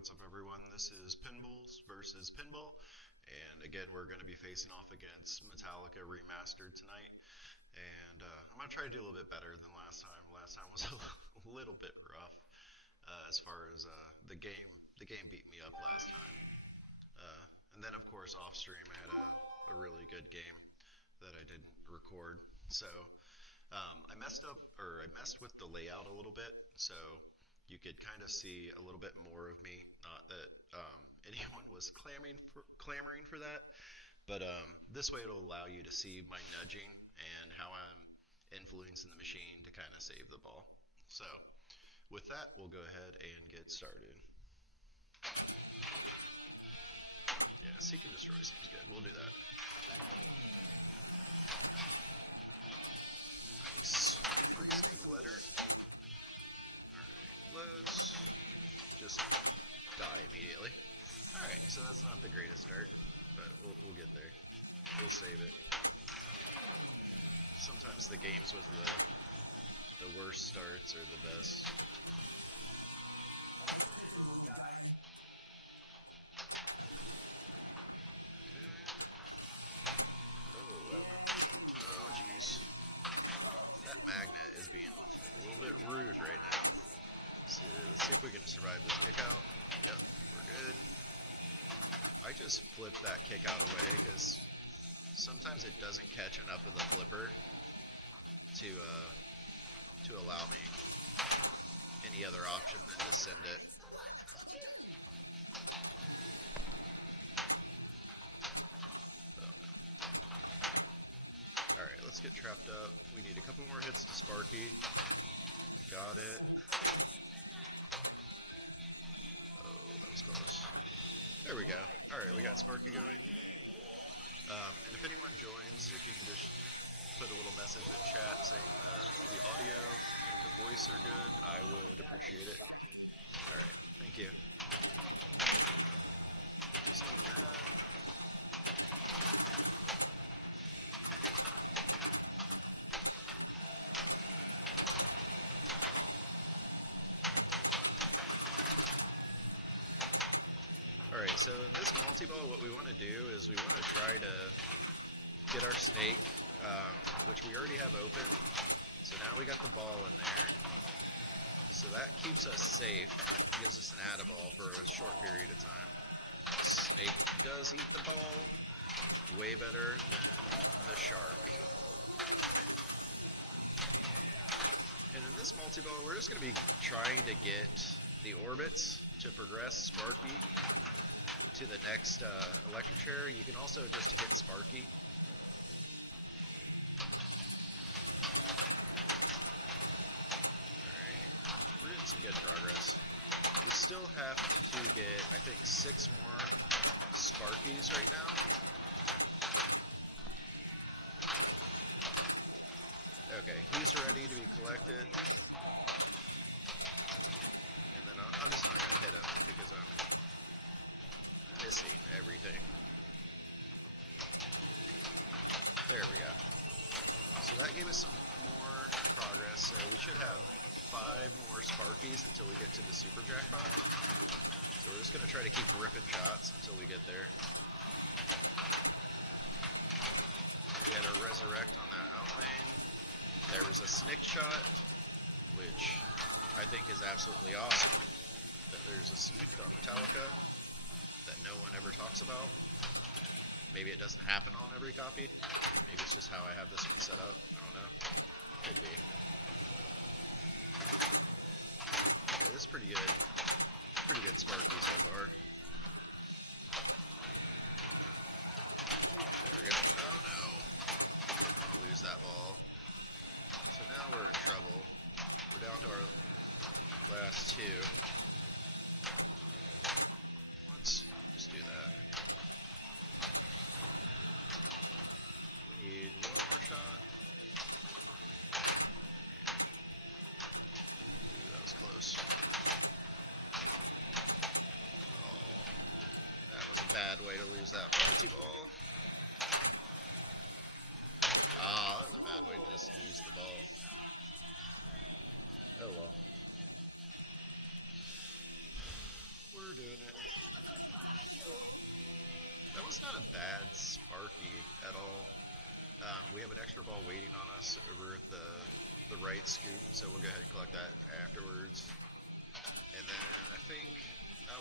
what's up everyone? This is Pinballs versus Pinball, and again we're going to be facing off against Metallica Remastered tonight, and I'm going to try to do a little bit better than last time. Last time was a little bit rough as far as the game. The game beat me up last time, and then of course off stream I had a really good game that I didn't record, so I messed up, or I messed with the layout a little bit, so you could kind of see a little bit more of me. Not that anyone was clamoring for that, but this way it'll allow you to see my nudging and how I'm influencing the machine to kind of save the ball. So with that, we'll go ahead and get started. Yeah, seek and destroy sounds good. We'll do that. Nice. Free snake letter. Let's just die immediately. Alright, so that's not the greatest start, but we'll get there. We'll save it. Sometimes the games with the worst starts are the best. Okay. Oh jeez. That magnet is being a little bit rude right now. Let's see if we can survive this kick out. Yep, we're good. I just flipped that kick out away because sometimes it doesn't catch enough of the flipper to allow me any other option than to send it. Alright, let's get trapped up. We need a couple more hits to Sparky. Got it. Close. There we go. Alright, we got Sparky going. And if anyone joins, if you can just put a little message in chat saying the audio and the voice are good, I would appreciate it. Alright, thank you. Just like that. Alright, so in this multi-ball, what we want to do is we want to try to get our snake, which we already have open. So now we got the ball in there. So that keeps us safe, gives us an add-a-ball for a short period of time. Snake does eat the ball, way better than the shark. And in this multi-ball, we're just going to be trying to get the orbits to progress Sparky to the next electric chair. You can also just hit Sparky. Alright, we're getting some good progress. We still have to get, I think, 6 more Sparkies right now. Okay, he's ready to be collected. And then I'm just not going to hit him because I'm missing everything. There we go. So that gave us some more progress. So we should have 5 more Sparkies until we get to the super jackpot. So we're just going to try to keep ripping shots until we get there. We had a resurrect on that outlane. There was a snick shot, which I think is absolutely awesome. That there's a snick on Metallica that no one ever talks about. Maybe it doesn't happen on every copy. Maybe it's just how I have this one set up. I don't know. Could be. Okay, this is pretty good. Pretty good Sparky so far. There we go. Oh no! I'll lose that ball. So now we're in trouble. We're down to our last 2. Let's do that. We need 1 more shot. Ooh, that was close. Oh, that was a bad way to lose that multi-ball. Ah, that was a bad way to just lose the ball. Oh well. We're doing it. That was not a bad Sparky at all. We have an extra ball waiting on us over at the right scoop, so we'll go ahead and collect that afterwards. And then I think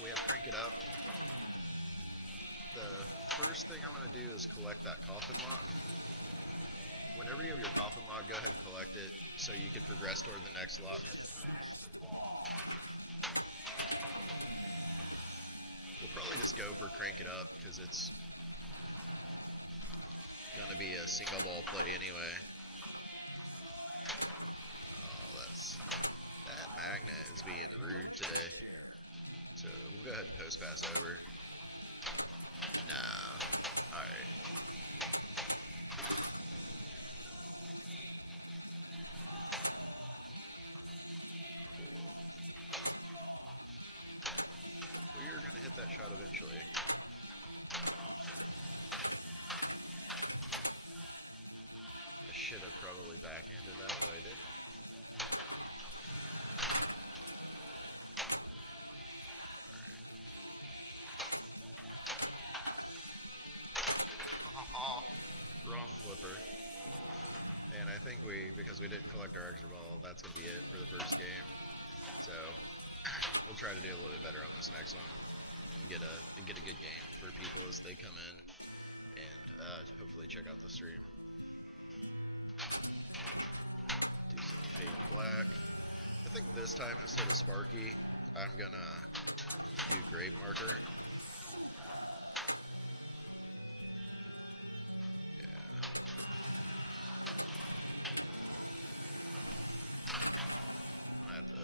we have Crank It Up. The first thing I'm going to do is collect that coffin lock. Whenever you have your coffin lock, go ahead and collect it so you can progress toward the next lock. We'll probably just go for Crank It Up because it's going to be a single ball play anyway. Oh, that magnet is being rude today. So we'll go ahead and post pass over. Nah. Alright. Cool. We are going to hit that shot eventually. I should have probably backhanded that, but I did. Wrong flipper. And I think because we didn't collect our extra ball, that's going to be it for the first game. So, we'll try to do a little bit better on this next one. And get a good game for people as they come in. And hopefully check out the stream. Do some fade black. I think this time instead of Sparky, I'm going to do Grave Marker.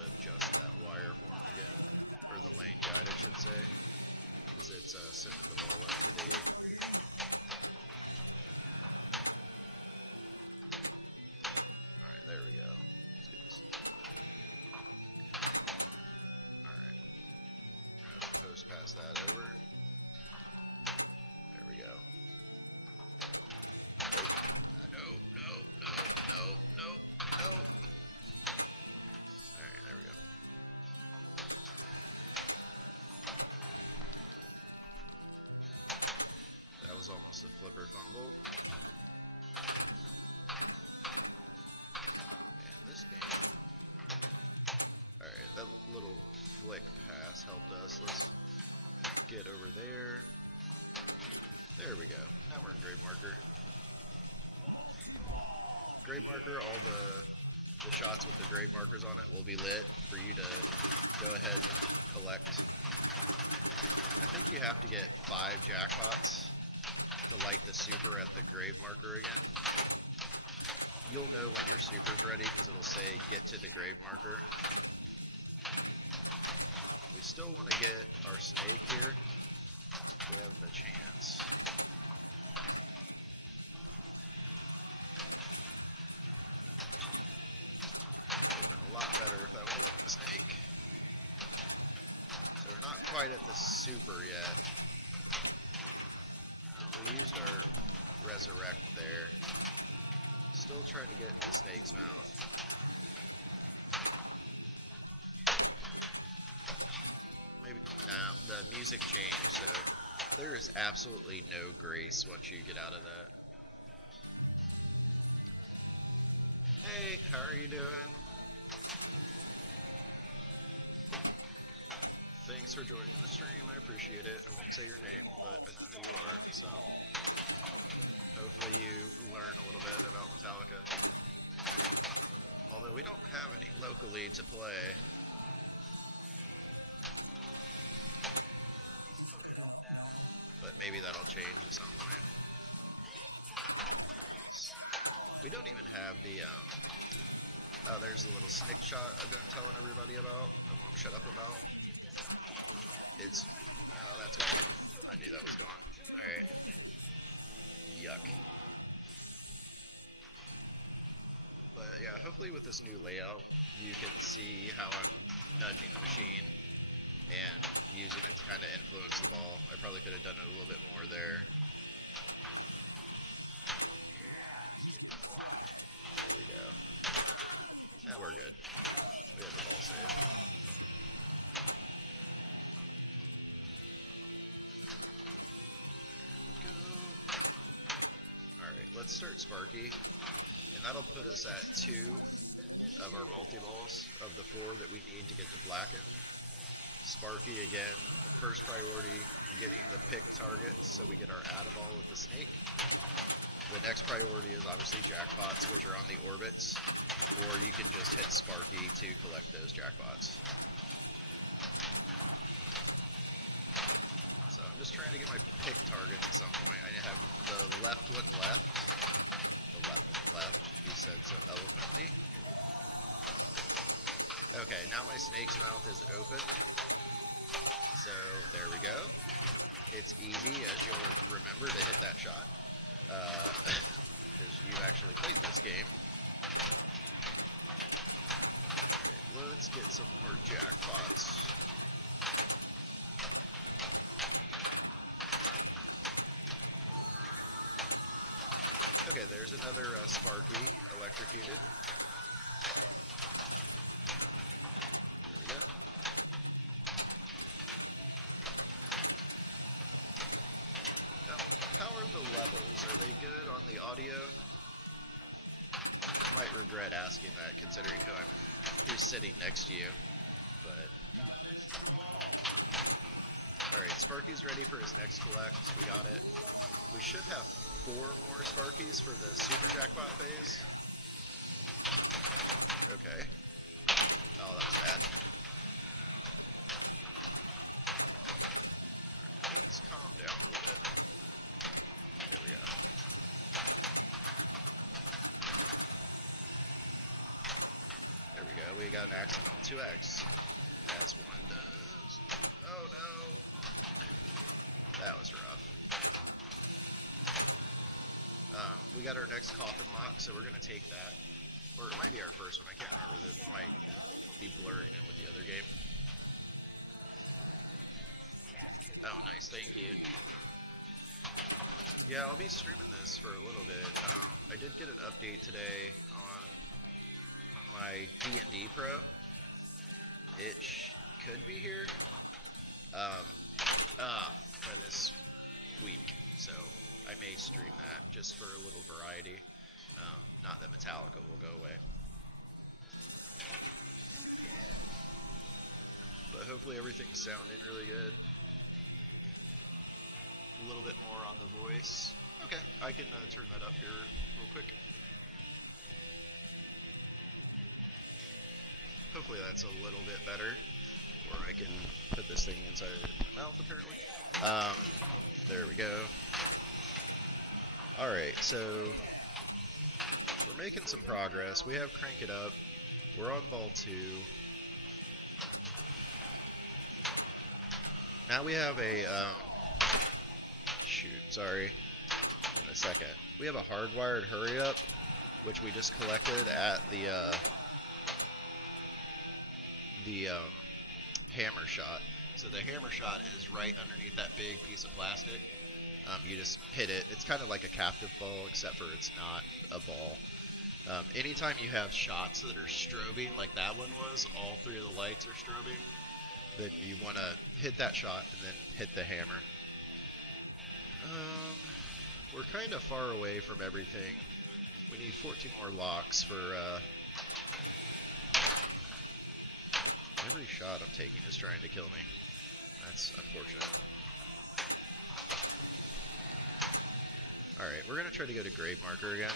Adjust that wire for him again, or the lane guide, I should say, because it's sending the ball into the. All right, there we go. Let's get this. All right, I'm gonna post pass that over. There we go. Nope. Nope. Alright, there we go. That was almost a flipper fumble. And this game. Alright, that little flick pass helped us. Let's get over there. There we go. Now we're in Grave Marker. Grave Marker, all the shots with the grave markers on it will be lit for you to go ahead collect. And I think you have to get 5 jackpots to light the super at the grave marker again. You'll know when your super's ready because it'll say get to the grave marker. We still want to get our snake here. We have the chance. Lot better if that would have left the snake. So we're not quite at the super yet. We used our resurrect there. Still trying to get in the snake's mouth. Maybe nah, the music changed, so there is absolutely no grace once you get out of that. Hey, how are you doing? Thanks for joining the stream, I appreciate it. I won't say your name, but I know who you are, so hopefully you learn a little bit about Metallica. Although we don't have any locally to play. But maybe that'll change at some point. We don't even have the, oh, there's a little snick shot I've been telling everybody about, I won't shut up about. It's, oh, that's gone. I knew that was gone. Alright. Yuck. But yeah, hopefully with this new layout, you can see how I'm nudging the machine and using it to kind of influence the ball. I probably could have done it a little bit more there. There we go. Now we're good. We have the ball saved. let's start Sparky, and that'll put us at 2 of our multi-balls of the 4 that we need to get the blacken. Sparky again, first priority, getting the pick targets so we get our add-a-ball with the snake. The next priority is obviously jackpots, which are on the orbits, or you can just hit Sparky to collect those jackpots. So I'm just trying to get my pick targets at some point. I have the left one left. The left one left, he said so eloquently. Okay, now my snake's mouth is open. So there we go. It's easy, as you'll remember, to hit that shot. Because you've actually played this game. Alright, let's get some more jackpots. Okay, there's another Sparky electrocuted. There we go. Now, how are the levels? Are they good on the audio? I might regret asking that, considering who's sitting next to you. But alright, Sparky's ready for his next collect. We got it. We should have 4 more Sparkies for the super jackpot phase. Okay. Oh, that was bad. Alright, let's calm down a little bit. There we go. There we go. We got an accidental 2x. As one does. Oh no. That was rough. We got our next coffin lock, so we're going to take that. Or it might be our first one, I can't remember. That might be blurring it with the other game. Oh, nice, thank you. Yeah, I'll be streaming this for a little bit. I did get an update today on my D&D Pro. It could be here for this week, so I may stream that just for a little variety. Not that Metallica will go away. But hopefully everything's sounding really good. A little bit more on the voice. Okay, I can turn that up here real quick. Hopefully that's a little bit better. Or I can put this thing inside my mouth, apparently. There we go. Alright, so we're making some progress. We have Crank It Up. We're on ball 2. Now we have a, sorry, in a second. We have a hardwired hurry up, which we just collected at the hammer shot. So the hammer shot is right underneath that big piece of plastic. You just hit it. It's kind of like a captive ball, except for it's not a ball. Anytime you have shots that are strobing, like that one was, all 3 of the lights are strobing, then you want to hit that shot and then hit the hammer. We're kind of far away from everything. We need 14 more locks for, every shot I'm taking is trying to kill me. That's unfortunate. Alright, we're going to try to go to Grave Marker again.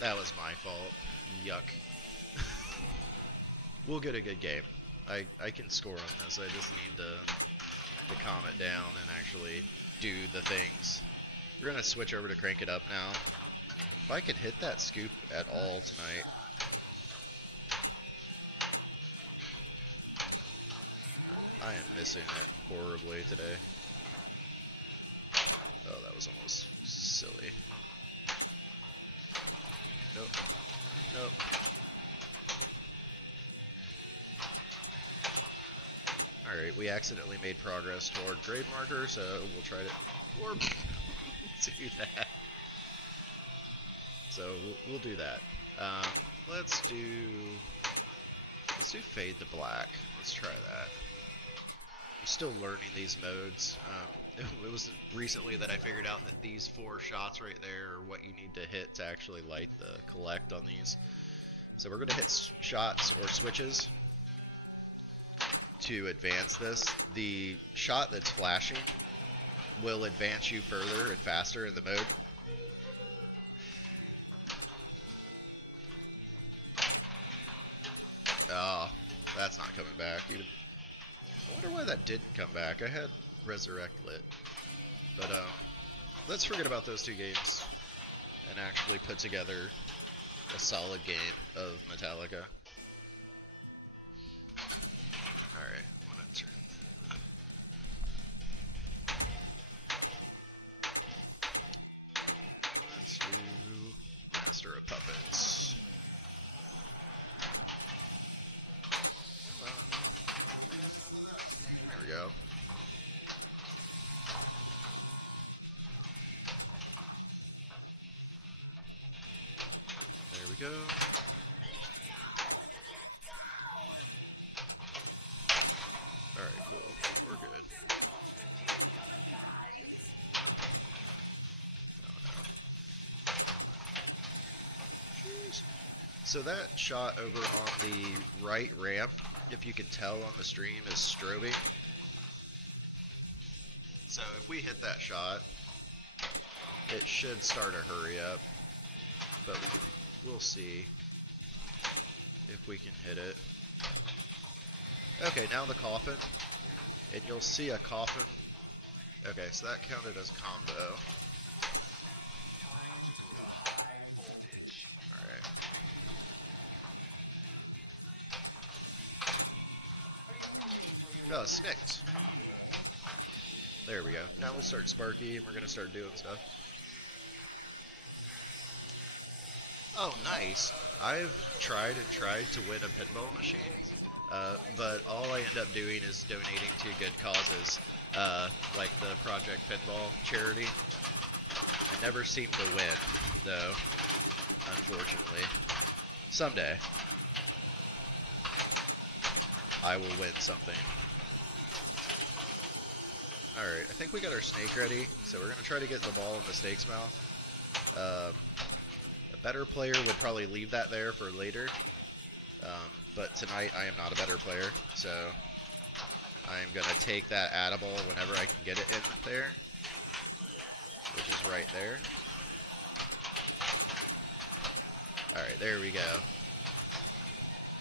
That was my fault. Yuck. We'll get a good game. I can score on this. I just need to calm it down and actually do the things. We're going to switch over to Crank It Up now. If I can hit that scoop at all tonight. I am missing it horribly today. Oh, that was almost silly. Nope. Nope. Alright, we accidentally made progress toward Grave Marker, so we'll try to do that. So we'll do that. Let's do Fade to Black. Let's try that. I'm still learning these modes. it was recently that I figured out that these 4 shots right there are what you need to hit to actually light the collect on these. So we're going to hit shots or switches to advance this. The shot that's flashing will advance you further and faster in the mode. Oh, that's not coming back. Even I wonder why that didn't come back. I had Resurrect lit. But let's forget about those 2 games and actually put together a solid game of Metallica. Alright, I'm gonna turn. Let's do Master of Puppets. There we go. There we go. Alright, cool. We're good. Oh no. Jeez. So that shot over on the right ramp, if you can tell on the stream, is strobing. So if we hit that shot, it should start a hurry up. But we'll see if we can hit it. Okay, now the coffin. And you'll see a coffin. Okay, so that counted as a combo. Alright. Oh, snicked. There we go. Now we'll start Sparky and we're going to start doing stuff. Oh, nice. I've tried to win a pinball machine, but all I end up doing is donating to good causes, like the Project Pinball charity. I never seem to win, though, unfortunately. Someday, I will win something. Alright, I think we got our snake ready, so we're going to try to get the ball in the snake's mouth. A better player would probably leave that there for later, but tonight I am not a better player, so I'm going to take that attaboy whenever I can get it in there, which is right there. Alright, there we go.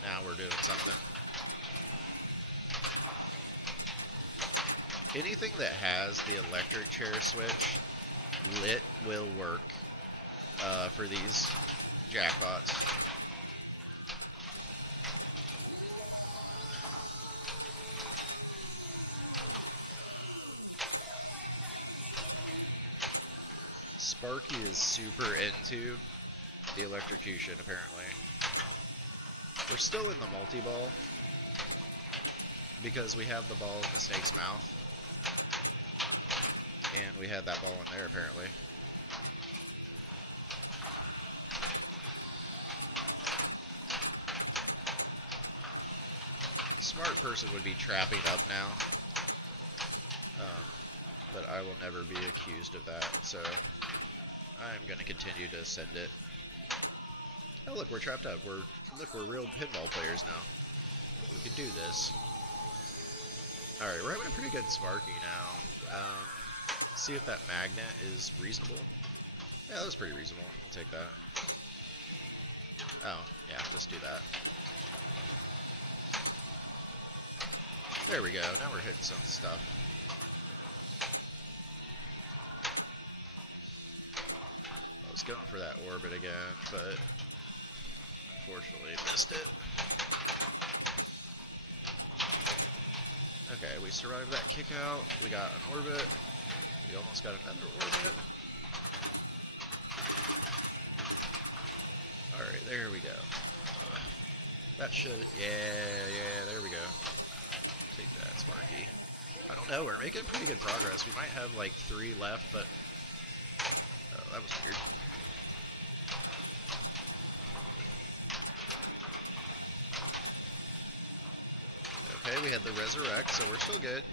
Now we're doing something. Anything that has the electric chair switch lit will work for these jackpots. Sparky is super into the electrocution, apparently. We're still in the multi-ball because we have the ball in the snake's mouth. And we had that ball in there, apparently. A smart person would be trapping up now. But I will never be accused of that, so I'm going to continue to send it. Oh, look, we're trapped up. We're real pinball players now. We can do this. Alright, we're having a pretty good Sparky now. See if that magnet is reasonable. Yeah, that was pretty reasonable. I'll take that. Oh, yeah, just do that. There we go. Now we're hitting some stuff. I was going for that orbit again, but unfortunately missed it. Okay, we survived that kick out. We got an orbit. We almost got another orbit. Alright, there we go. That should... Yeah, there we go. Take that, Sparky. I don't know, we're making pretty good progress. We might have like 3 left, but... Oh, that was weird. Okay, we had the Resurrect, so we're still good.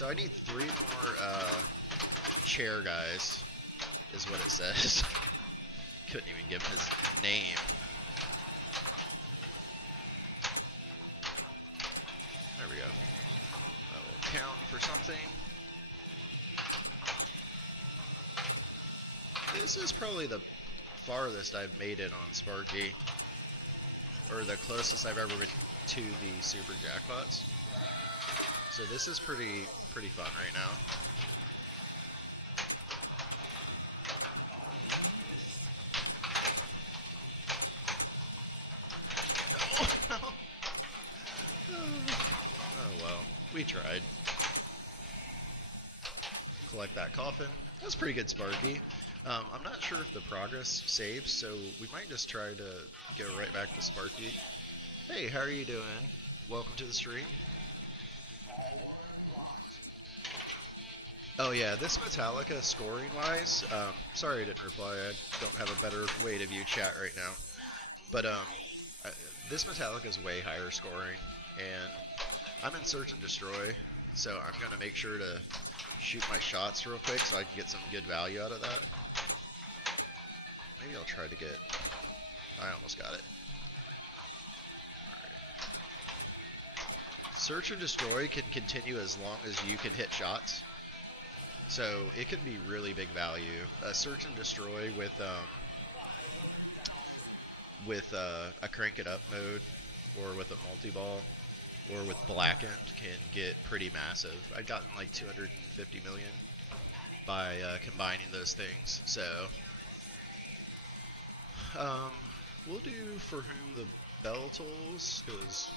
So I need 3 more chair guys, is what it says. Couldn't even give him his name. There we go. That will count for something. This is probably the farthest I've made it on Sparky, or the closest I've ever been to the super jackpots. So this is pretty fun right now. Oh, no. Oh well, we tried. Collect that coffin. That's pretty good, Sparky. I'm not sure if the progress saves, so we might just try to go right back to Sparky. Hey, how are you doing? Welcome to the stream. Oh yeah, this Metallica scoring-wise, sorry I didn't reply, I don't have a better way to view chat right now. But this Metallica is way higher scoring, and I'm in Search and Destroy, so I'm going to make sure to shoot my shots real quick so I can get some good value out of that. Maybe I'll try to get... I almost got it. Alright. Search and Destroy can continue as long as you can hit shots. So it can be really big value. Search and Destroy with a crank it up mode, or with a multi-ball, or with blackened can get pretty massive. I've gotten like 250 million by combining those things. So we'll do For Whom the Bell Tolls, because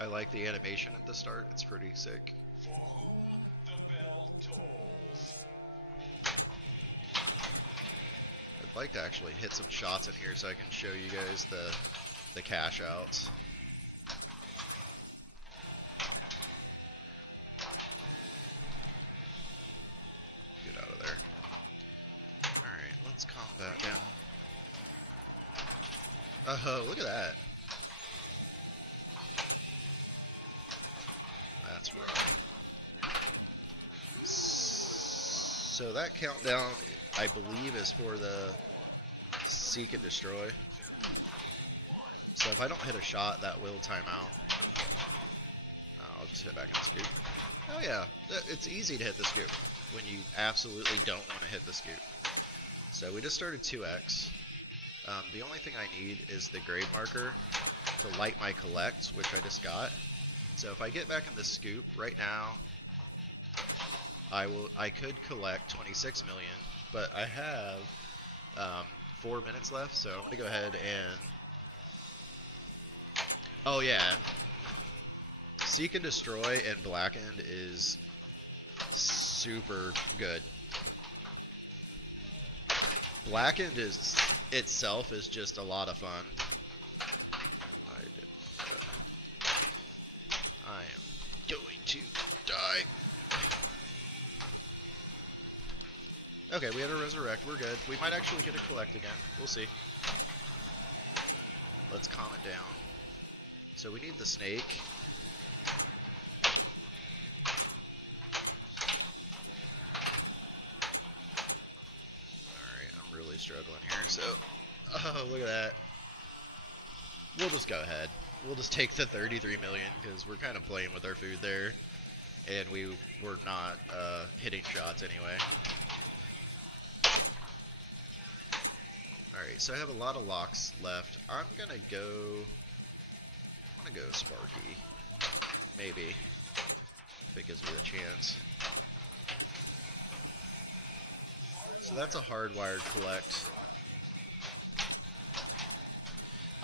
I like the animation at the start. It's pretty sick. For Whom the Bell Tolls. I'd like to actually hit some shots in here so I can show you guys the cash outs. Get out of there. Alright, let's calm that down. Oh, look at that. That's rough. So that countdown, I believe, is for the Seek and Destroy. So if I don't hit a shot, that will time out. I'll just hit back and scoop. Oh yeah, it's easy to hit the scoop when you absolutely don't want to hit the scoop. So we just started 2x. The only thing I need is the grade marker to light my collect, which I just got. So if I get back in the scoop right now, I could collect 26 million, but I have 4 minutes left, so I'm gonna go ahead and... Oh yeah, Seek and Destroy and Blackened is super good. Blackened is itself is just a lot of fun. I am going to die. Okay, we had a resurrect. We're good. We might actually get a collect again. We'll see. Let's calm it down. So we need the snake. Alright, I'm really struggling here. So, oh, look at that. We'll just go ahead. We'll just take the 33 million because we're kind of playing with our food there. And we were not hitting shots anyway. Alright, so I have a lot of locks left. I'm gonna go Sparky. Maybe. If it gives me the chance. So that's a hardwired collect.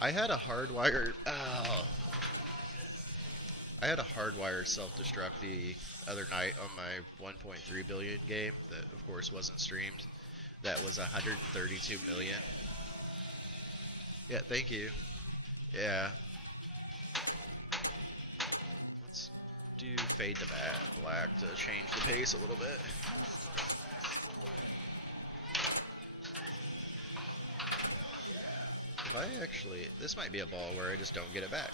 I had a hardwired self-destruct the other night on my 1.3 billion game that of course wasn't streamed. That was 132 million. Yeah, thank you. Yeah. Let's do Fade to Black to change the pace a little bit. If I actually... This might be a ball where I just don't get it back.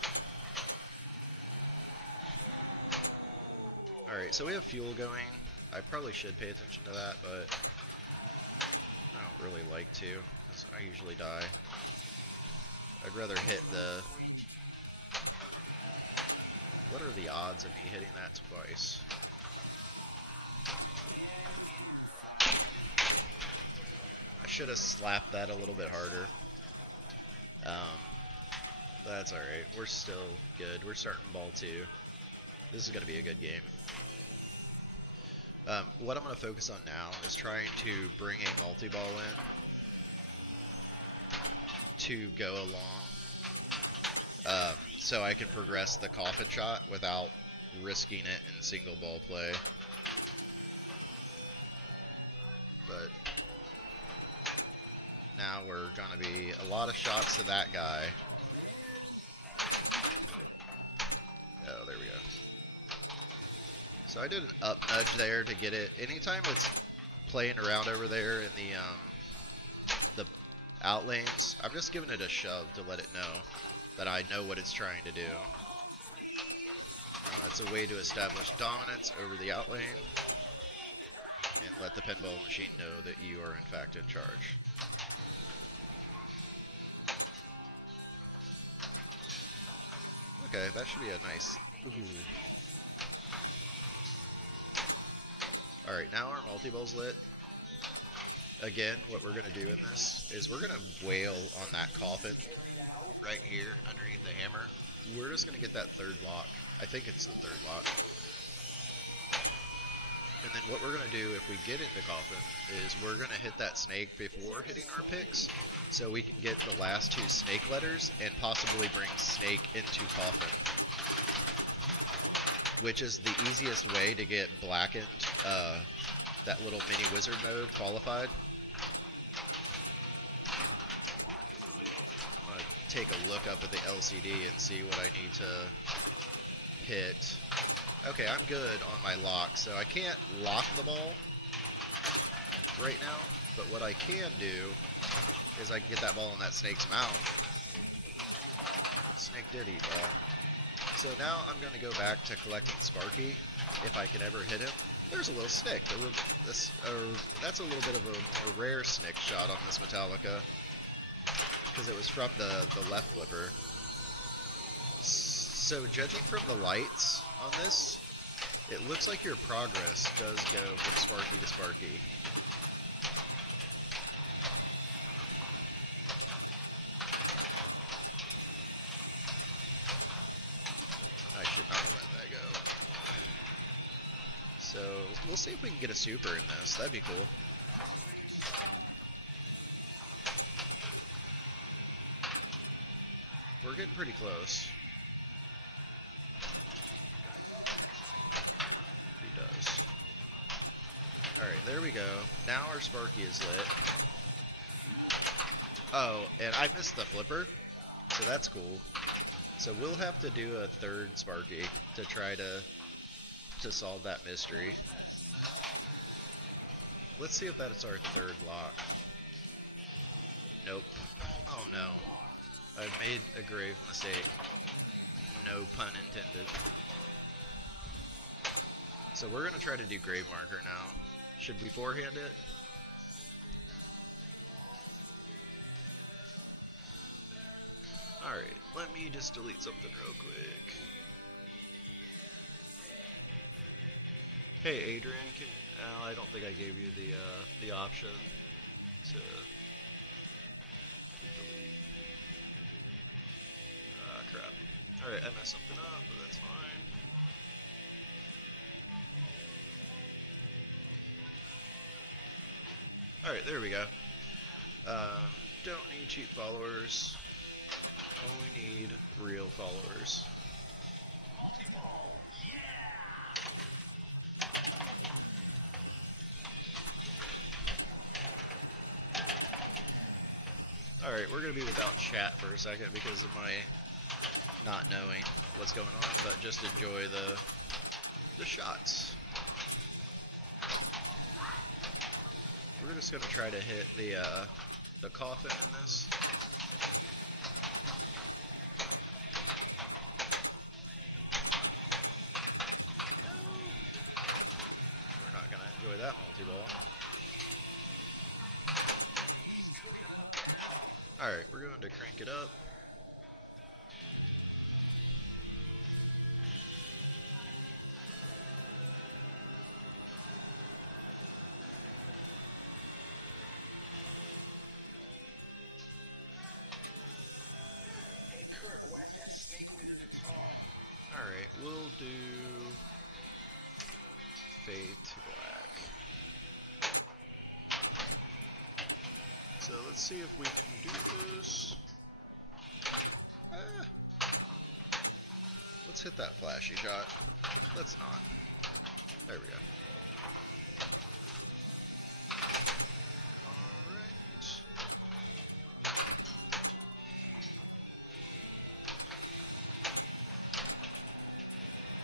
Alright, so we have fuel going. I probably should pay attention to that, but I don't really like to, because I usually die. I'd rather hit the... What are the odds of me hitting that twice? I should have slapped that a little bit harder. That's alright. We're still good. We're starting ball 2. This is going to be a good game. What I'm going to focus on now is trying to bring a multi-ball in to go along, so I can progress the coffin shot without risking it in single ball play. But now we're going to be a lot of shots to that guy. Oh, there we go. So I did an up nudge there to get it. Anytime it's playing around over there in the out lanes, I'm just giving it a shove to let it know that I know what it's trying to do. It's a way to establish dominance over the out lane and let the pinball machine know that you are in fact in charge. Okay, that should be a nice... Alright, now our multi-ball's lit. Again, what we're going to do in this is we're going to wail on that coffin right here underneath the hammer. We're just going to get that third lock. I think it's the third lock. And then what we're going to do if we get into coffin is we're going to hit that snake before hitting our picks, so we can get the last 2 snake letters and possibly bring snake into coffin, which is the easiest way to get blackened, that little mini wizard mode qualified. I'm going to take a look up at the LCD and see what I need to hit. Okay, I'm good on my lock, so I can't lock the ball right now, but what I can do is I can get that ball in that snake's mouth. Snake did eat ball. So now I'm going to go back to collecting Sparky, if I can ever hit him. There's a little snick. That's a little bit of a rare snick shot on this Metallica, because it was from the left flipper. So judging from the lights on this, it looks like your progress does go from Sparky to Sparky. I should not let that go. So we'll see if we can get a super in this. That'd be cool. We're getting pretty close. He does. Alright, there we go. Now our Sparky is lit. Oh, and I missed the flipper, so that's cool. So we'll have to do a third Sparky to try to solve that mystery. Let's see if that's our third lock. Nope. Oh no. I've made a grave mistake. No pun intended. So we're going to try to do grave marker now. Should we forehand it? Alright, let me just delete something real quick. Hey Adrian, I don't think I gave you the option to delete. Ah, crap. Alright, I messed something up, but that's fine. Alright, there we go. Don't need cheap followers. Only need real followers. Alright, we're going to be without chat for a second because of my not knowing what's going on, but just enjoy the shots. We're just going to try to hit the coffin in this. that multi-ball. Alright, we're going to crank it up. Alright, we'll do fade to black. So let's see if we can do this. Let's hit that flashy shot. Let's not. There we go. Alright.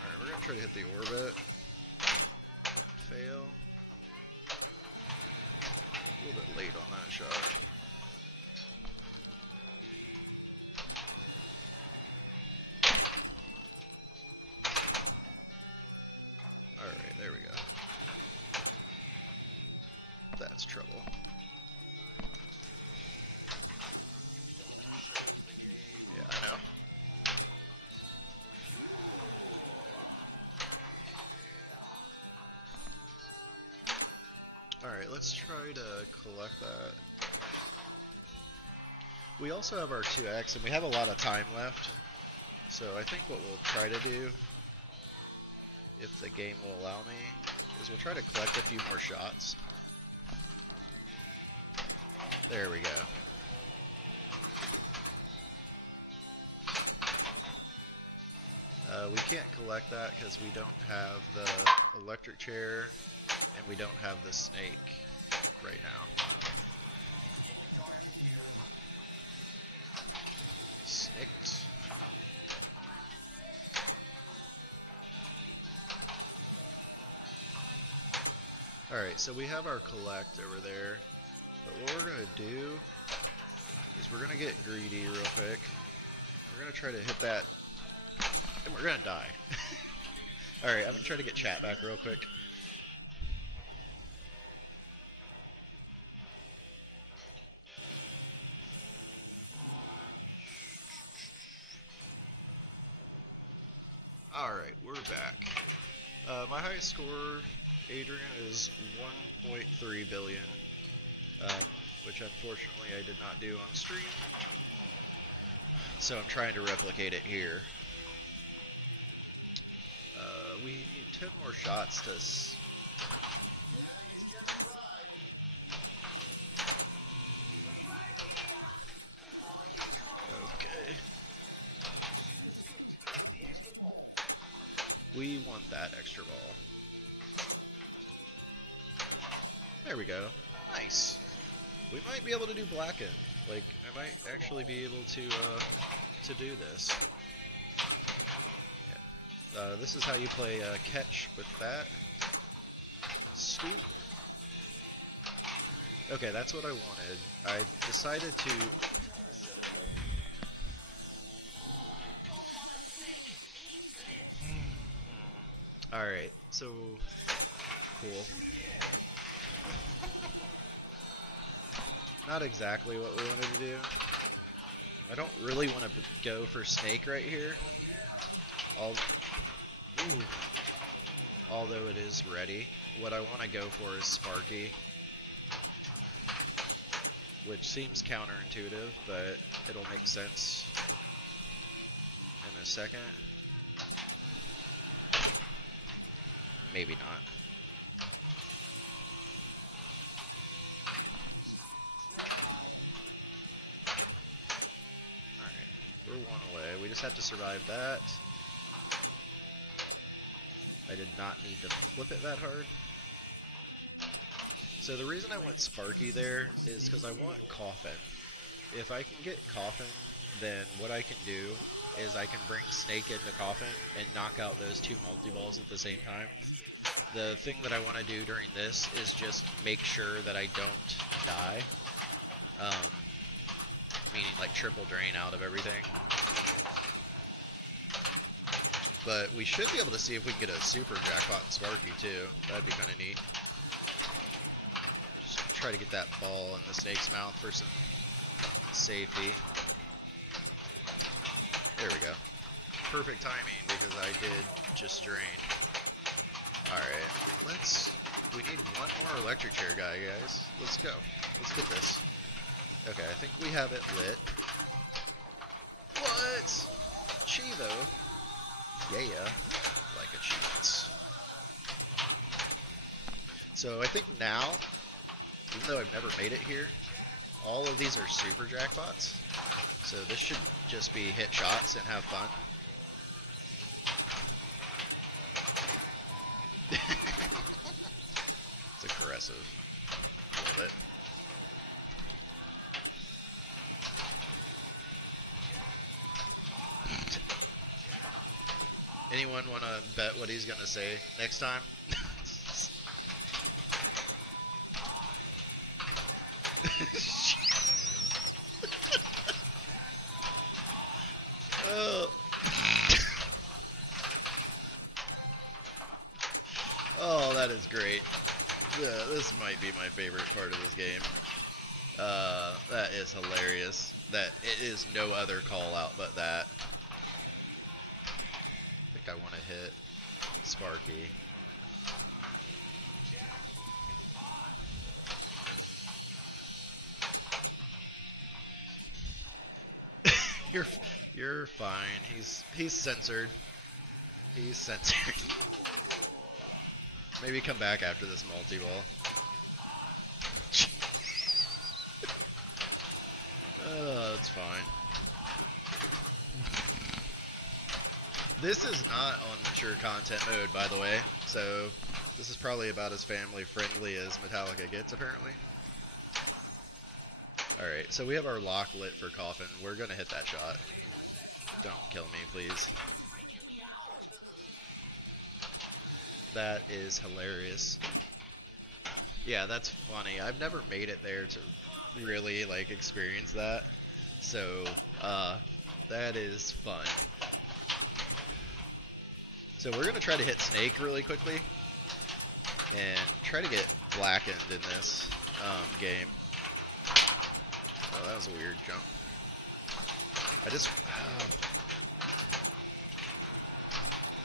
Alright, we're gonna try to hit the orbit. Fail. A little bit late on that shot. Alright, there we go. That's trouble. Yeah, I know. Alright, let's try to collect that. We also have our 2x, and we have a lot of time left. So I think what we'll try to do, if the game will allow me, is we'll try to collect a few more shots. There we go. We can't collect that because we don't have the electric chair, and we don't have the snake right now. Snaked. Alright, so we have our collect over there, but what we're going to do is we're going to get greedy real quick. We're going to try to hit that, and we're going to die. Alright, I'm going to try to get chat back real quick. Alright, we're back. My highest score, Adrian, is 1.3 billion, which unfortunately I did not do on stream. So I'm trying to replicate it here. We need 10 more shots to... Okay. We want that extra ball. There we go. Nice. We might be able to do black end. Like, I might actually be able to do this. Yeah. This is how you play catch with that. Scoop. Okay, that's what I wanted. I decided to... Alright, so... Cool. Not exactly what we wanted to do. I don't really want to go for snake right here. Although it is ready. What I want to go for is Sparky. Which seems counterintuitive, but it'll make sense in a second. Maybe not. Alright, we're one away. We just have to survive that. I did not need to flip it that hard. So the reason I went Sparky there is because I want Coffin. If I can get Coffin, then what I can do is I can bring Snake into Coffin and knock out those two multi-balls at the same time. The thing that I want to do during this is just make sure that I don't die. Meaning like triple drain out of everything. But we should be able to see if we can get a super jackpot in Sparky too. That'd be kind of neat. try to get that ball in the snake's mouth for some safety. There we go. Perfect timing because I did just drain. Alright, we need one more electric chair guy, guys. Let's go. Let's get this. Okay, I think we have it lit. What? Chivo. Yeah, like a cheats. So I think now, even though I've never made it here, all of these are super jackpots. So this should just be hit shots and have fun. It's aggressive. Love it. Anyone want to bet what he's going to say next time? Oh. Oh, that is great. Yeah, this might be my favorite part of this game. That is hilarious. That it is no other call out but that. I think I want to hit Sparky. You're fine. He's censored. He's censored. Maybe come back after this multi-ball. That's fine. This is not on mature content mode, by the way, so this is probably about as family friendly as Metallica gets, apparently. Alright, so we have our lock lit for Coffin. We're gonna hit that shot. Don't kill me, please. That is hilarious. Yeah, that's funny. I've never made it there to really, like, experience that. So, that is fun. So we're gonna try to hit Snake really quickly. And try to get blackened in this game. Oh, that was a weird jump. I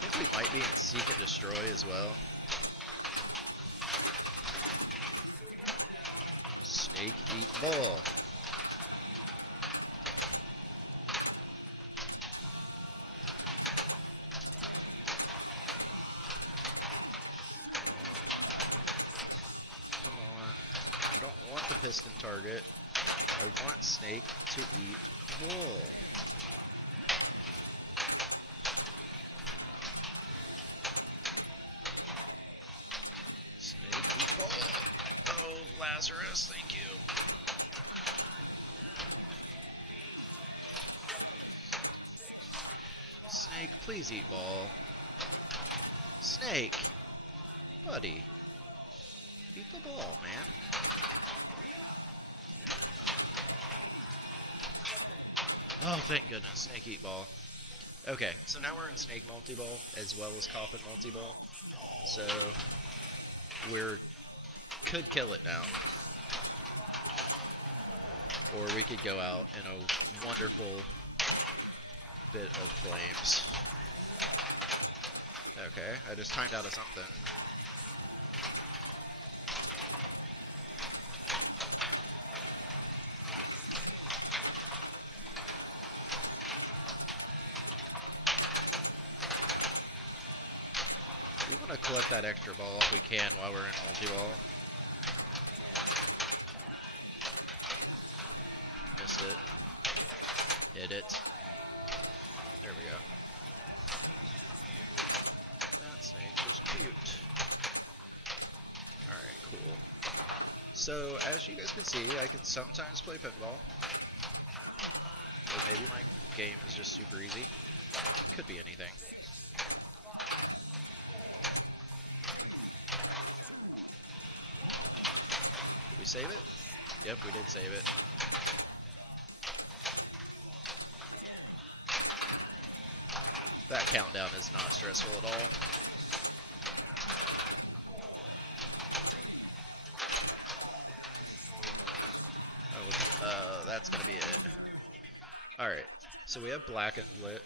think we might be in Seek and Destroy as well. Snake eat ball. Come on. I don't want the piston target. I want Snake to eat ball. Snake eat ball. Oh, Lazarus, thank you. Snake, please eat ball. Snake! Buddy. Eat the ball, man. Oh, thank goodness. Snake eat ball. Okay, so now we're in Snake multi-ball as well as Coffin multi-ball. So, could kill it now. Or we could go out in a wonderful bit of flames. Okay, I just timed out of something. We want to collect that extra ball if we can while we're in multi-ball. Missed it. Hit it. There we go. That snake was cute. Alright, cool. So, as you guys can see, I can sometimes play pinball. Or maybe my game is just super easy. Could be anything. Did we save it? Yep, we did save it. That countdown is not stressful at all. that's gonna be it. Alright, so we have blackened lit.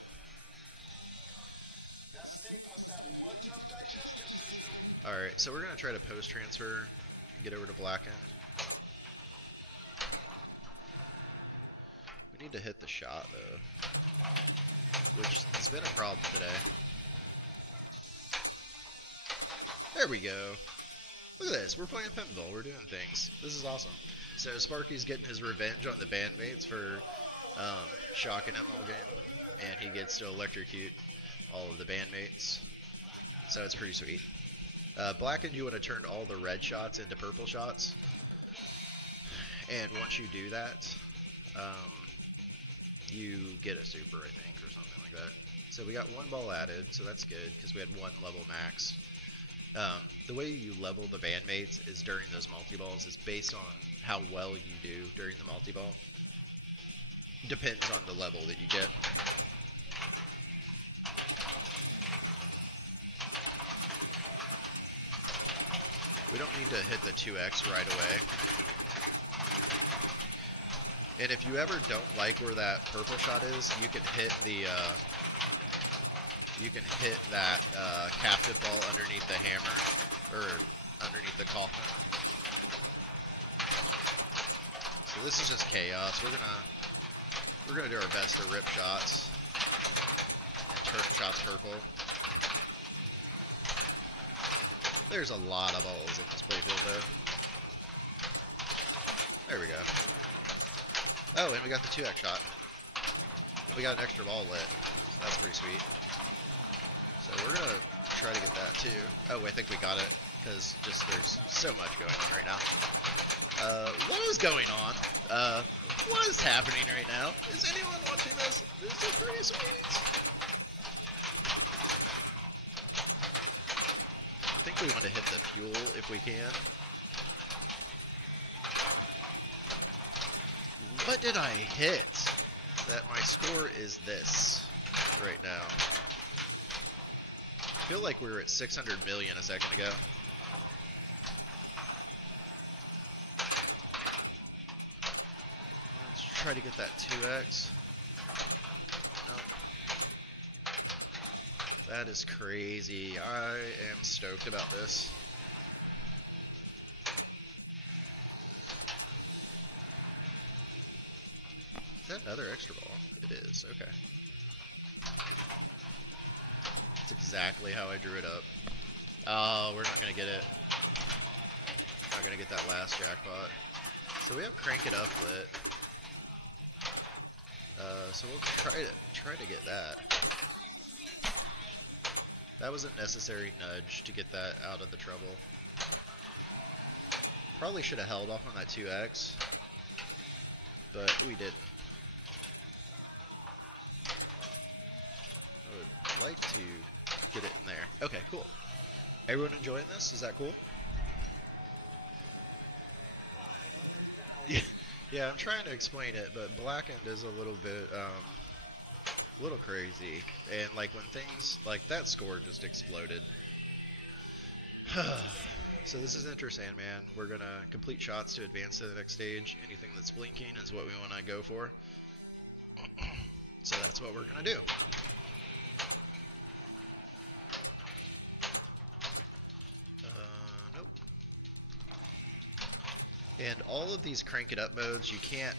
Alright, so we're gonna try to post transfer and get over to blackened. We need to hit the shot though, which has been a problem today. There we go. Look at this, we're playing pinball, we're doing things. This is awesome. So Sparky's getting his revenge on the bandmates for shocking him all game, and he gets to electrocute all of the bandmates. So it's pretty sweet. Blackened, you want to turn all the red shots into purple shots, and once you do that, you get a super, I think, or something like that. So we got one ball added, so that's good because we had one level max. The way you level the bandmates is during those multi-balls is based on how well you do during the multi-ball. Depends on the level that you get. We don't need to hit the 2x right away. And if you ever don't like where that purple shot is, you can hit the that captive ball underneath the hammer, or underneath the coffin. So this is just chaos. We're gonna do our best to rip shots and turn shots purple. There's a lot of balls in this playfield though. There we go. Oh, and we got the 2x shot. And we got an extra ball lit. So that's pretty sweet. So we're gonna try to get that too. Oh, I think we got it, because just there's so much going on right now. What is going on? What is happening right now? Is anyone watching this? This is pretty sweet. I think we want to hit the fuel if we can. What did I hit? That my score is this right now. I feel like we were at 600 million a second ago. Let's try to get that 2x. Nope. That is crazy. I am stoked about this. Is that another extra ball? It is, okay. That's exactly how I drew it up. Oh, we're not gonna get it. Not gonna get that last jackpot. So we have Crank It Up lit. So we'll try to get that. That was a necessary nudge to get that out of the trouble. Probably should have held off on that 2x, but we didn't. I would like to get it in there. Okay, cool. Everyone enjoying this? Is that cool? Yeah, I'm trying to explain it, but Blackened is a little bit, a little crazy. And like when things, like that score just exploded. So this is Enter Sandman. We're gonna complete shots to advance to the next stage. Anything that's blinking is what we want to go for. So that's what we're gonna do. Nope. And all of these Crank It Up modes, you can't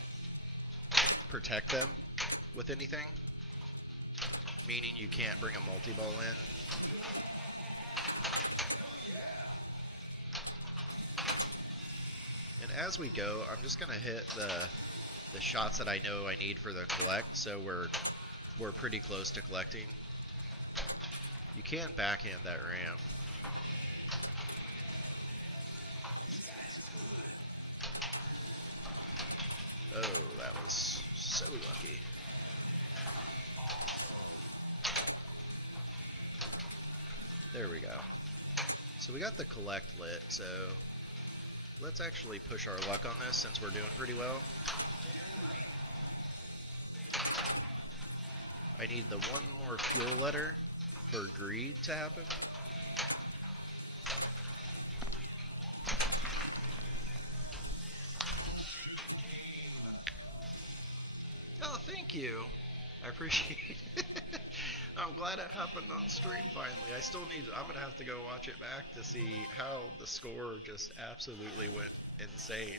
protect them with anything. Meaning you can't bring a multi-ball in. And as we go, I'm just gonna hit the shots that I know I need for the collect, so we're pretty close to collecting. You can backhand that ramp. Oh, that was so lucky. There we go. So we got the collect lit, so let's actually push our luck on this since we're doing pretty well. I need the one more fuel letter for greed to happen. Thank you. I appreciate it. I'm glad it happened on stream finally. I still need. I'm gonna have to go watch it back to see how the score just absolutely went insane.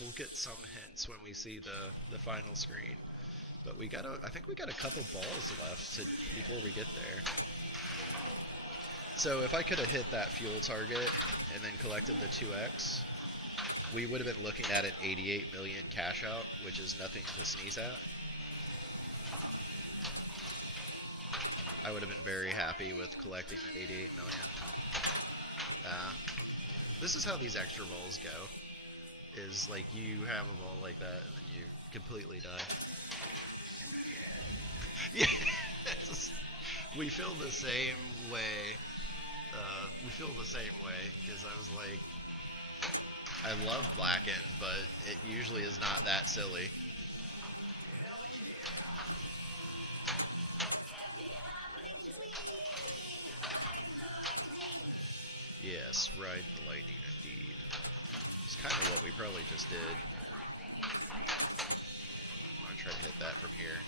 We'll get some hints when we see the final screen. But we got I think we got a couple balls left before we get there. So if I could have hit that fuel target and then collected the 2x, we would have been looking at an 88 million cash out, which is nothing to sneeze at. I would have been very happy with collecting that 88 million. This is how these extra balls go. Is like you have a ball like that and then you completely die. Yes, we feel the same way. We feel the same way because I was like, I love Blackened, but it usually is not that silly. Yes, ride the lightning indeed. It's kind of what we probably just did. I'm gonna try to hit that from here.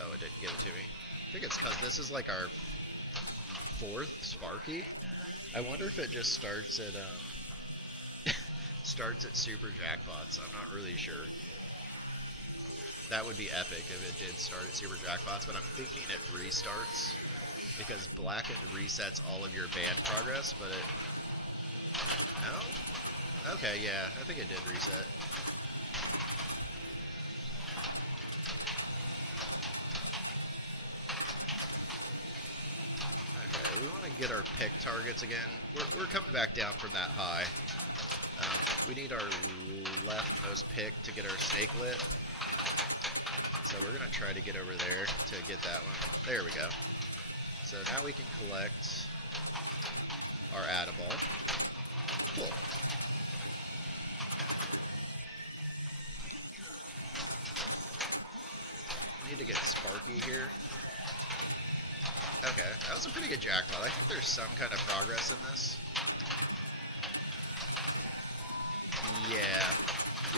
Oh, it didn't give it to me. I think it's because this is like our 4th Sparky. I wonder if it just starts at starts at super jackpots. I'm not really sure. That would be epic if it did start at super jackpots, but I'm thinking it restarts because Blackened resets all of your band progress, but it... No? Okay, yeah, I think it did reset. Okay, we want to get our pick targets again. We're coming back down from that high. We need our leftmost pick to get our snake lit. So we're going to try to get over there to get that one. There we go. So now we can collect our add-a-ball. Cool. We need to get Sparky here. Okay, that was a pretty good jackpot. I think there's some kind of progress in this.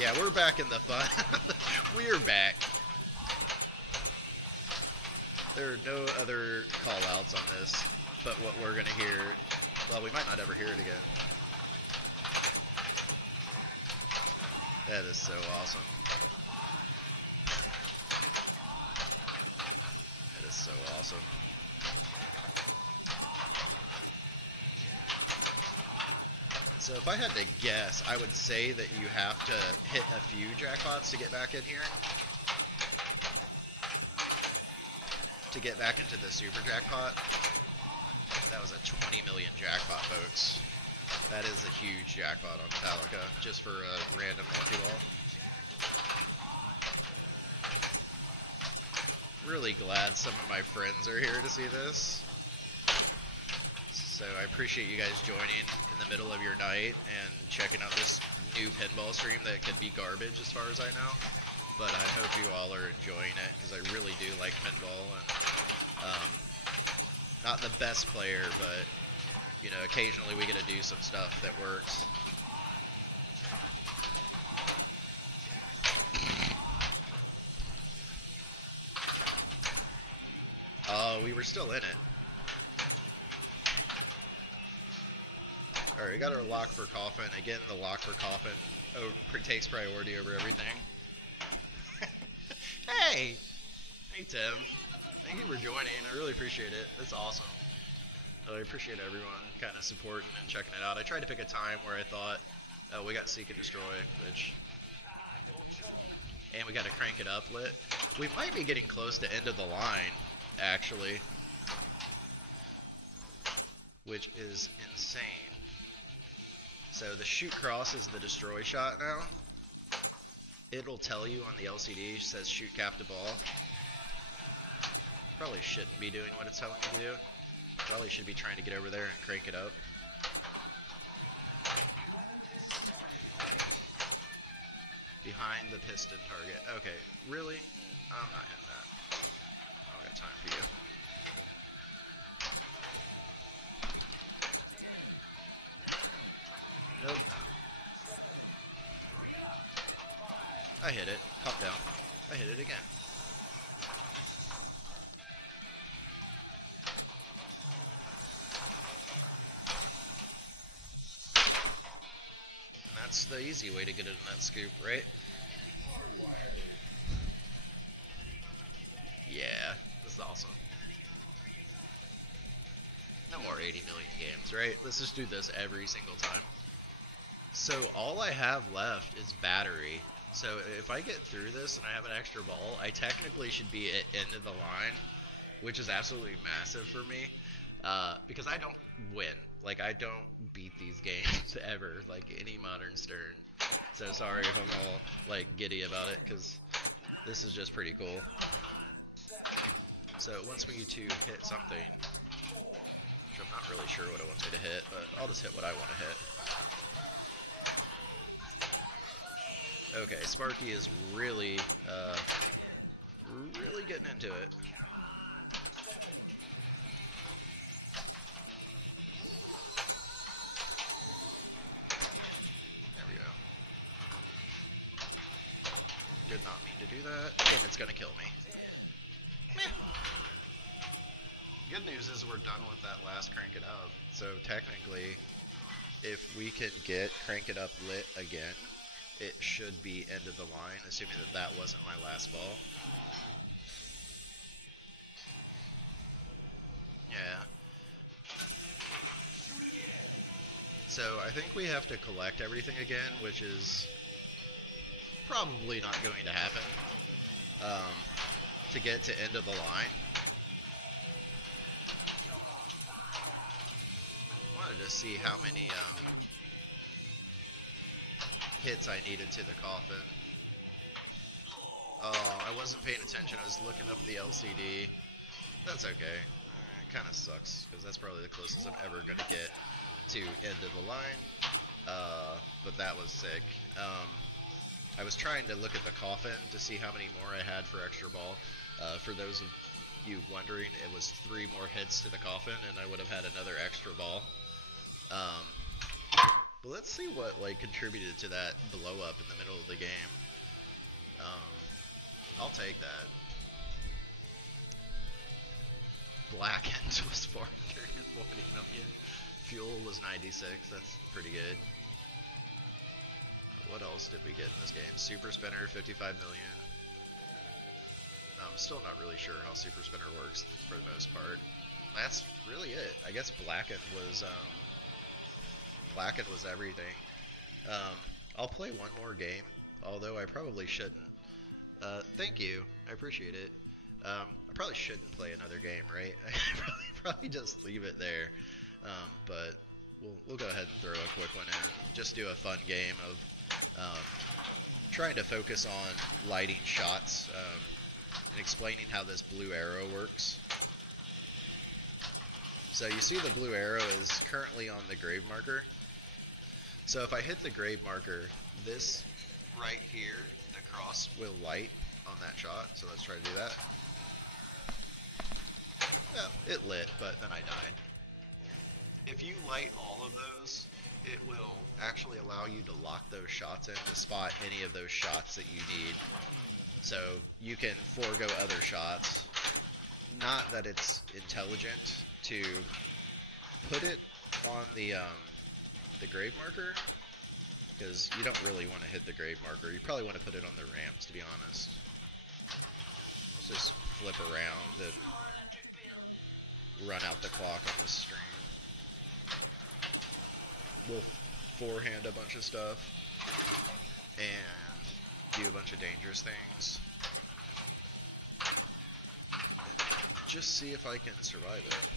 Yeah, we're back in the fun. We're back. There are no other call-outs on this, but what we're going to hear... Well, we might not ever hear it again. That is so awesome. That is so awesome. So if I had to guess, I would say that you have to hit a few jackpots to get back in here. To get back into the super jackpot. That was a 20 million jackpot, folks. That is a huge jackpot on Metallica, just for a random multi-ball. Really glad some of my friends are here to see this. So I appreciate you guys joining in the middle of your night and checking out this new pinball stream that could be garbage as far as I know. But I hope you all are enjoying it, because I really do like pinball. And not the best player, but, you know, occasionally we get to do some stuff that works. Oh, we were still in it. Alright, we got our lock for coffin. Again, the lock for coffin takes priority over everything. Hey! Hey, Tim. Thank you for joining. I really appreciate it. It's awesome. I appreciate everyone kind of supporting and checking it out. I tried to pick a time where I thought, oh, we got Seek and Destroy, which... And we got to crank it up lit. We might be getting close to end of the line, actually. Which is insane. So the shoot cross is the destroy shot now. It'll tell you on the LCD, it says shoot cap to ball. Probably shouldn't be doing what it's telling me to do. Probably should be trying to get over there and crank it up. Behind the piston target. Okay, really? I'm not hitting that. I don't got time for you. Nope. I hit it. Calm down. I hit it again. And that's the easy way to get it in that scoop, right? Yeah, this is awesome. No more 80 million games, right? Let's just do this every single time. So all I have left is battery. So if I get through this and I have an extra ball, I technically should be at end of the line, which is absolutely massive for me. Because I don't win. Like, I don't beat these games ever, like any modern Stern. So sorry if I'm all, like, giddy about it, because this is just pretty cool. So it wants me to hit something, which I'm not really sure what it wants me to hit, but I'll just hit what I want to hit. Okay, Sparky is really getting into it. There we go. Did not mean to do that, and it's gonna kill me. Meh. Good news is we're done with that last Crank It Up, so technically, if we can get Crank It Up lit again, it should be end of the line, assuming that that wasn't my last ball. Yeah. So I think we have to collect everything again, which is probably not going to happen, to get to end of the line. I wanted to see how many hits I needed to the coffin. Oh, I wasn't paying attention. I was looking up the LCD. That's okay. It kind of sucks, because that's probably the closest I'm ever going to get to end of the line. But that was sick. I was trying to look at the coffin to see how many more I had for extra ball. For those of you wondering, it was 3 more hits to the coffin, and I would have had another extra ball. But let's see what like contributed to that blow up in the middle of the game. I'll take that. Blackened was 440 million. Fuel was 96. That's pretty good. What else did we get in this game? Super Spinner, 55 million. I'm still not really sure how Super Spinner works for the most part. That's really it. I guess Blackened was everything. I'll play one more game, although I probably shouldn't. Thank you. I appreciate it. I probably shouldn't play another game, right? I probably just leave it there. But we'll go ahead and throw a quick one in. Just do a fun game of trying to focus on lighting shots and explaining how this blue arrow works. So you see the blue arrow is currently on the grave marker. So if I hit the grave marker, this right here, the cross, will light on that shot. So let's try to do that. Yeah, it lit, but then I died. If you light all of those, it will actually allow you to lock those shots in to spot any of those shots that you need. So you can forego other shots. Not that it's intelligent to put it on the grave marker, because you don't really want to hit the grave marker. You probably want to put it on the ramps, to be honest. Let's just flip around and run out the clock on this stream. We'll forehand a bunch of stuff and do a bunch of dangerous things. And just see if I can survive it.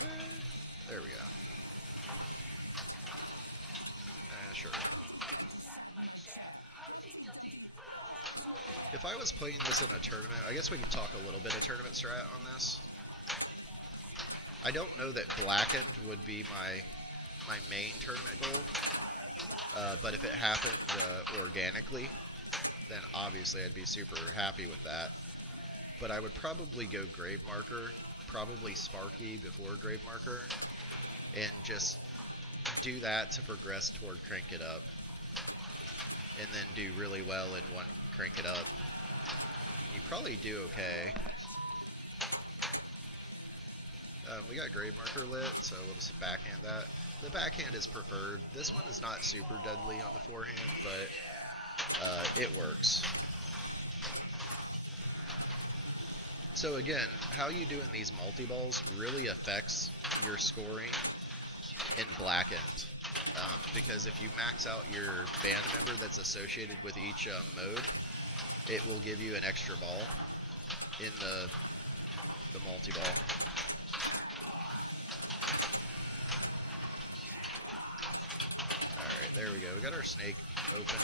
Okay. There we go. Sure. If I was playing this in a tournament, I guess we can talk a little bit of tournament strat on this. I don't know that Blackened would be my main tournament goal, but if it happened organically, then obviously I'd be super happy with that. But I would probably go Grave Marker, probably Sparky before Grave Marker, and just do that to progress toward Crank It Up. and then do really well in one crank it up. You probably do okay. We got grave marker lit, so we'll just backhand that. The backhand is preferred. This one is not super deadly on the forehand, but it works. So again, how you do in these multi-balls really affects your scoring in Blackened. Because if you max out your band member that's associated with each mode, it will give you an extra ball in the multi-ball. Alright, there we go. We got our snake open.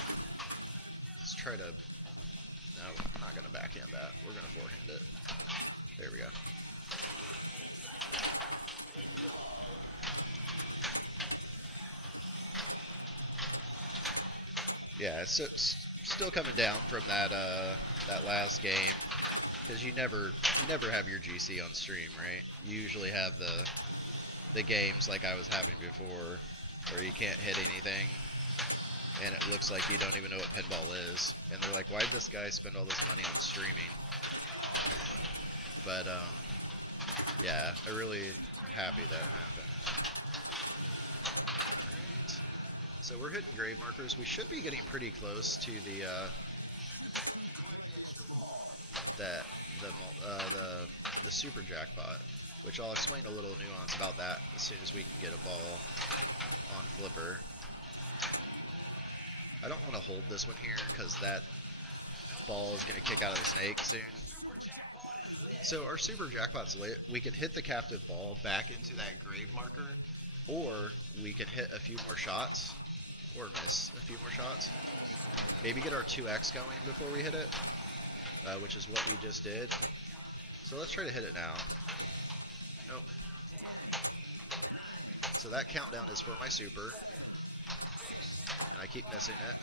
Let's try to... No, I'm not going to backhand that. We're going to forehand it. There we go. Yeah, so still coming down from that that last game, because you never have your GC on stream, right? You usually have the games like I was having before, where you can't hit anything, and it looks like you don't even know what pinball is, and they're like, why did this guy spend all this money on streaming? But yeah, I'm really happy that happened. So we're hitting grave markers. We should be getting pretty close to the super jackpot, which I'll explain a little nuance about that as soon as we can get a ball on flipper. I don't want to hold this one here because that ball is going to kick out of the snake soon. So our super jackpot's lit. We can hit the captive ball back into that grave marker, or we can hit a few more shots. Or miss a few more shots. Maybe get our 2x going before we hit it, which is what we just did. So let's try to hit it now. Nope. So that countdown is for my super, and I keep missing it.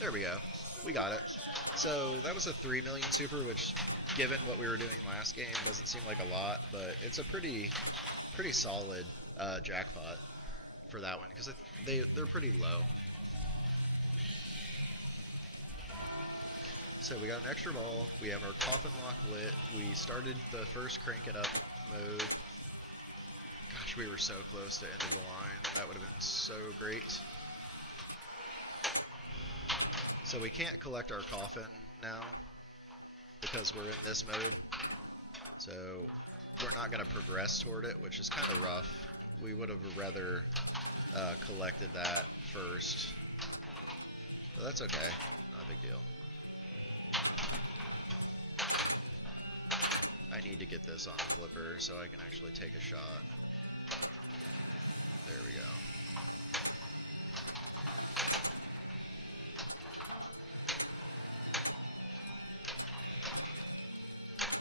There we go. We got it. So that was a 3 million super, which, given what we were doing last game, doesn't seem like a lot, but it's a pretty solid jackpot for that one, because they're pretty low. So we got an extra ball. We have our coffin lock lit. We started the first crank it up mode. Gosh, we were so close to end of the line. That would have been so great. So we can't collect our coffin now because we're in this mode. So we're not going to progress toward it, which is kind of rough. We would have rather collected that first. But that's okay. Not a big deal. I need to get this on a flipper so I can actually take a shot. There we go.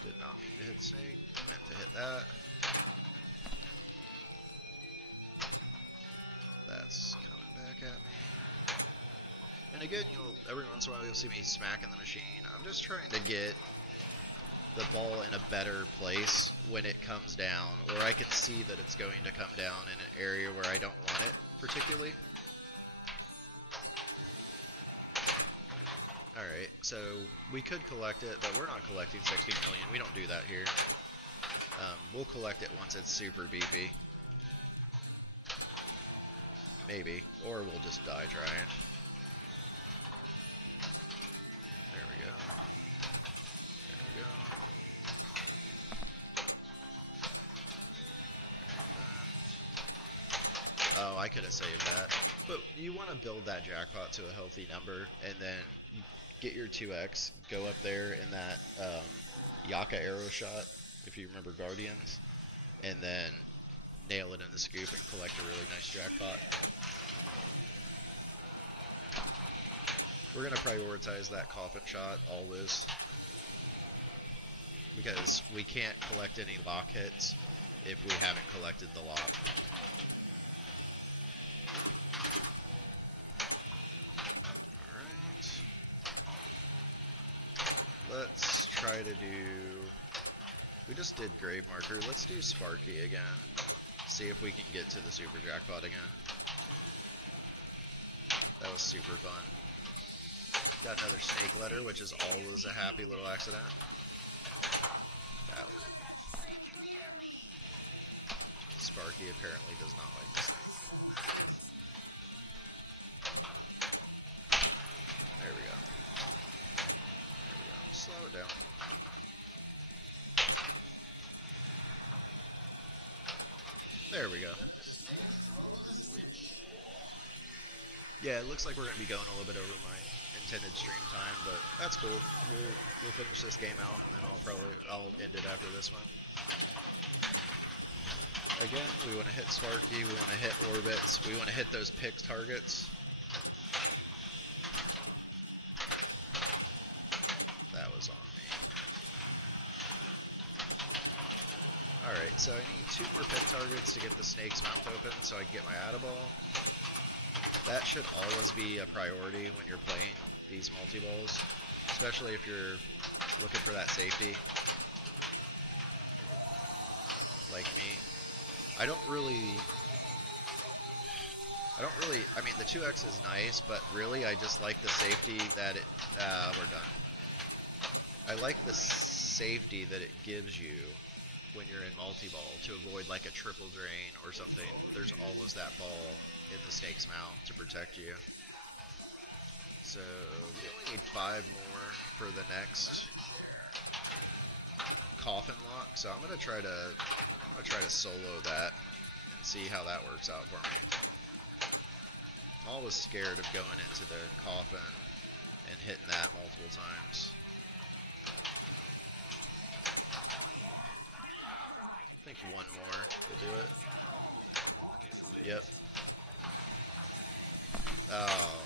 Did not mean to hit snake. Meant to hit that. That's coming back at me. And again, every once in a while you'll see me smacking the machine. I'm just trying to get the ball in a better place when it comes down, or I can see that it's going to come down in an area where I don't want it particularly. Alright, so we could collect it, but we're not collecting 16 million. We don't do that here. We'll collect it once it's super beefy. Maybe. Or we'll just die trying. There we go. There we go. Oh, I could have saved that. But you want to build that jackpot to a healthy number, and then get your 2x, go up there in that Yaka arrow shot, if you remember Guardians, and then nail it in the scoop and collect a really nice jackpot. We're going to prioritize that coffin shot always, because we can't collect any lock hits if we haven't collected the lock. Let's try to do... We just did grave marker. Let's do Sparky again. See if we can get to the super jackpot again. That was super fun. Got another snake letter, which is always a happy little accident. That was... Sparky apparently does not like this snake. There we go. There we go. Slow it down. There we go. Yeah, it looks like we're going to be going a little bit over my intended stream time, but that's cool. We'll finish this game out, and then I'll end it after this one. Again, we want to hit Sparky, we want to hit orbits, we want to hit those pick targets. That was on me. Alright, so I need 2 more pick targets to get the snake's mouth open so I can get my Add-a-Ball. That should always be a priority when you're playing these multi-balls, especially if you're looking for that safety, like me. I mean, the 2x is nice, but really I just like the safety that it, we're done. I like the safety that it gives you when you're in multi-ball to avoid like a triple drain or something. There's always that ball in the snake's mouth to protect you. So we only need 5 more for the next coffin lock. So I'm gonna try to solo that and see how that works out for me. I'm always scared of going into the coffin and hitting that multiple times. I think 1 more will do it. Yep. Oh.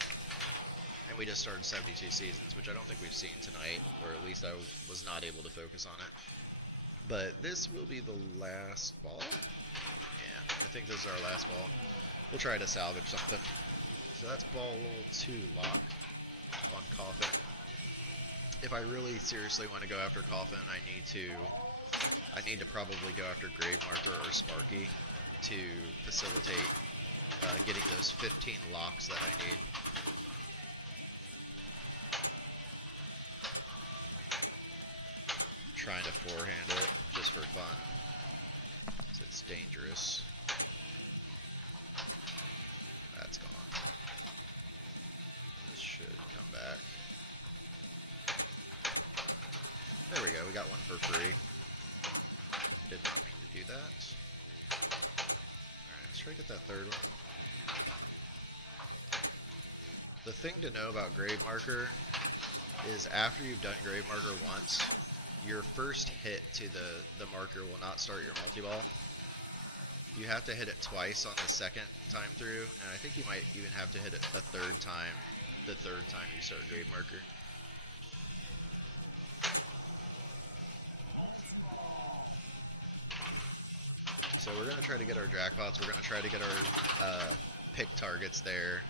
And we just started 72 seasons, which I don't think we've seen tonight, or at least I was not able to focus on it. But this will be the last ball? Yeah, I think this is our last ball. We'll try to salvage something. So that's ball 2 lock on Coffin. If I really seriously want to go after Coffin, I need to probably go after Grave Marker or Sparky to facilitate getting those 15 locks that I need. Trying to forehand it just for fun, because it's dangerous. That's gone. This should come back. There we go, we got one for free. I did not mean to do that. Alright, let's try to get that 3rd one. The thing to know about Grave Marker is after you've done Grave Marker once, your first hit to the marker will not start your multi-ball. You have to hit it twice on the 2nd time through, and I think you might even have to hit it a 3rd time, the 3rd time you start Grave Marker. So we're going to try to get our jackpots, we're going to try to get our pick targets there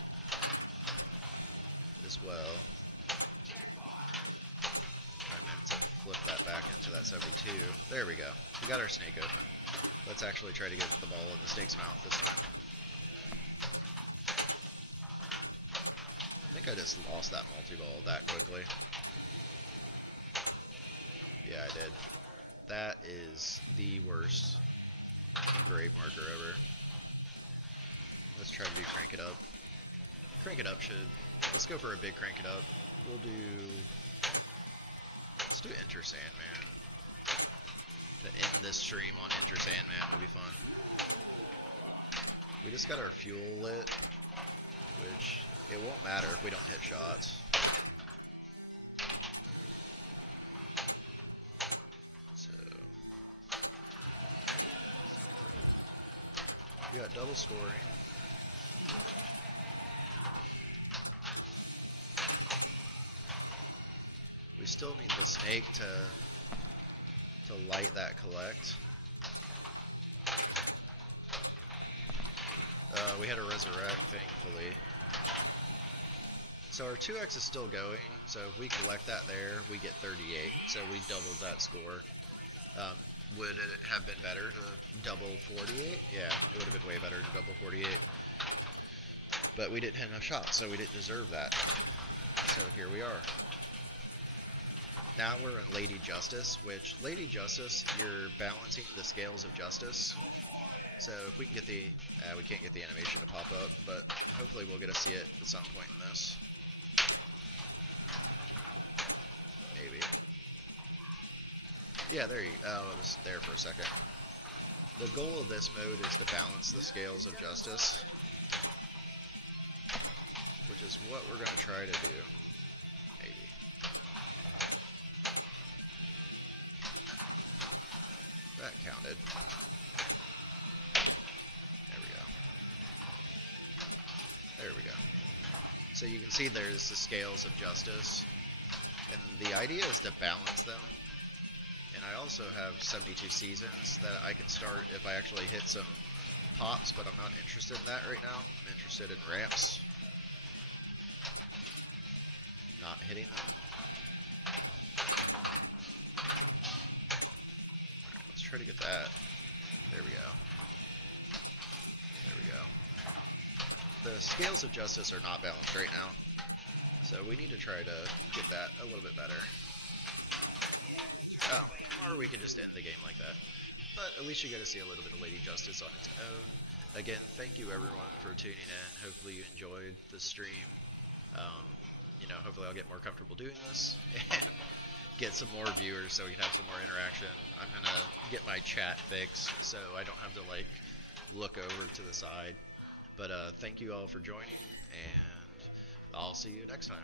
as well. I meant to flip that back into that 72. There we go. We got our snake open. Let's actually try to get the ball in the snake's mouth this time. I think I just lost that multi-ball that quickly. Yeah, I did. That is the worst Grave Marker ever. Let's try to do Crank It Up. Crank It Up should... Let's go for a big Crank It Up. We'll do... Let's do Enter Sandman. To end this stream on Enter Sandman would be fun. We just got our fuel lit, which it won't matter if we don't hit shots. So we got double scoring. We still need the snake to light that collect. We had a resurrect, thankfully. So our 2x is still going, so if we collect that there, we get 38. So we doubled that score. Would it have been better to double 48? Yeah, it would have been way better to double 48. But we didn't hit enough shots, so we didn't deserve that. So here we are. Now we're in Lady Justice, which Lady Justice, you're balancing the scales of justice. So if we can get the, we can't get the animation to pop up, but hopefully we'll get to see it at some point in this. Maybe. Yeah, there you go. Oh, it was there for a second. The goal of this mode is to balance the scales of justice, which is what we're going to try to do. Maybe. That counted. There we go. There we go. So you can see there's the scales of justice, and the idea is to balance them. And I also have 72 seasons that I can start if I actually hit some pops, but I'm not interested in that right now. I'm interested in ramps. Not hitting them. Alright, let's try to get that. There we go. There we go. The scales of justice are not balanced right now, so we need to try to get that a little bit better. Oh, or we could just end the game like that. But at least you get to see a little bit of Lady Justice on its own. Again, thank you everyone for tuning in. Hopefully you enjoyed the stream. Hopefully I'll get more comfortable doing this and get some more viewers so we can have some more interaction. I'm going to get my chat fixed so I don't have to look over to the side. But thank you all for joining, and I'll see you next time.